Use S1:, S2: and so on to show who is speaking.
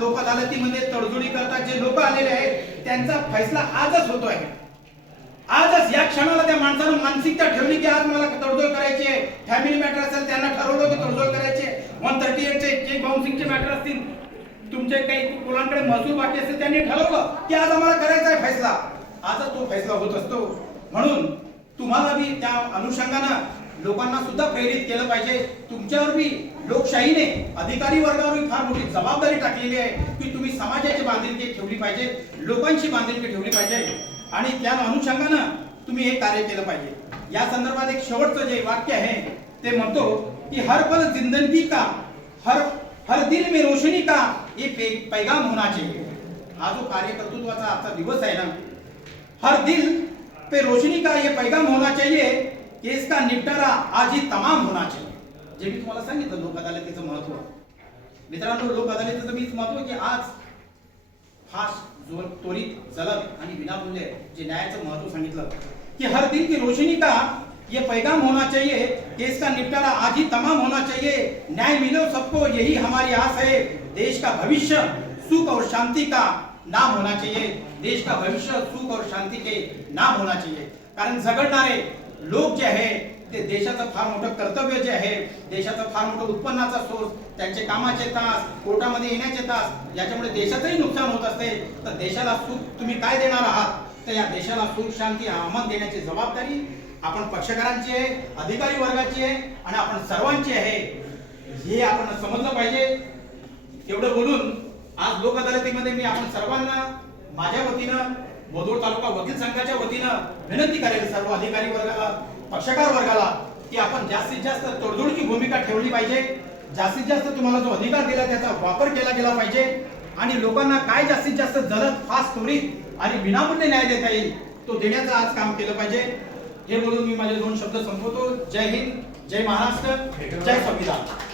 S1: लोक अदालतीमध्ये म्हणजे तडजोडी करतात जे लोक आलेले आहेत त्यांचा फैसला आजच होतो आहे आजच या क्षणाला त्या माणसानं मानसिकता ठेवली की आज मला तडजोड करायची आहे. फॅमिली मॅटर असेल त्यांना ठरवलं की तडजोड करायची वन थर्टी एटचे जे बाउन्सिंगचे मॅटर असतील तुमचे काही मुलांकडे महसूल बाकी असेल त्यांनी ठरवलं की आज आम्हाला करायचा आहे फैसला. आजच तो फैसला होत असतो. म्हणून तुम्हाला बी त्या अनुषंगानं लोकांना सुद्धा प्रेरित केलं पाहिजे. तुमच्यावर बी लोकशाहीने अधिकारी वर्गावर फार मोठी जबाबदारी टाकलेली आहे की तुम्ही समाजाची बांधिलकी ठेवली पाहिजे लोकांची बांधिलकी ठेवली पाहिजे आणि त्या अनुषंगानं तुम्ही हे कार्य केलं पाहिजे. या संदर्भात एक शेवटचं जे वाक्य आहे ते म्हणतो की हर पल जिंदगी का हर हर दिल में रोशनी का ये पे- पैगाम होना चाहिए. हा जो कार्यकर्तृत्वाचा आजचा दिवस आहे ना हर दिल पे रोशनी का ये पैगाम होना चाहिए केस का निपटारा आज ही तमाम होना चाहिए जे मी तुम्हाला सांगितलं लोक अदालतीचं महत्त्व. मित्रांनो लोक अदालतीचं मीच महत्त्व की आज फास्ट जोर त्वरित जलद आणि विनामूल्य जे न्यायाचं महत्त्व सांगितलं कि हर दिन की रोशनी का ये पैगाम होना चाहिए केस का निपटारा आज ही तमाम होना चाहिए न्याय मिलो सबको यही हमारी आस है देश का भविष्य सुख और शांति का नाम होना चाहिए देश का भविष्य सुख और शांति के नाम होना चाहिए। कारण झगडणारे लोक जे आहे ते देशाचं फार मोठं कर्तव्य जे आहे देशाचं फार मोठं उत्पन्नाचा सोर्स त्यांचे कामाचे तास कोर्टामध्ये येण्याचे तास याच्यामुळे देशाचंही नुकसान होत असते. तर देशाला सुख तुम्ही काय देणार आहात? तर या देशाला सुख शांती आव्हान देण्याची जबाबदारी आपण पक्षकारांची आहे अधिकारी वर्गाची आहे आणि आपण सर्वांची आहे. हे आपण समजलं पाहिजे. एवढं बोलून आज लोक अदालतीमध्ये मी आपण सर्वांना माझ्या वतीनं बोदोड तालुका वकील संघाच्या वतीनं विनंती करेल सर्व अधिकारी वर्गाला पक्षकार वर्गाला की आपण जास्तीत जास्त तडजोडची भूमिका ठेवली पाहिजे. जास्तीत जास्त तुम्हाला जो अधिकार दिला त्याचा वापर केला गेला पाहिजे. आणि लोकांना काय जास्तीत जास्त जलद फास्ट त्वरित आणि विनामूल्य न्याय देता येईल तो देण्याचं आज काम केलं पाहिजे. हे बोलून मी माझे दोन शब्द संपवतो. जय हिंद जय महाराष्ट्र जय संविधान.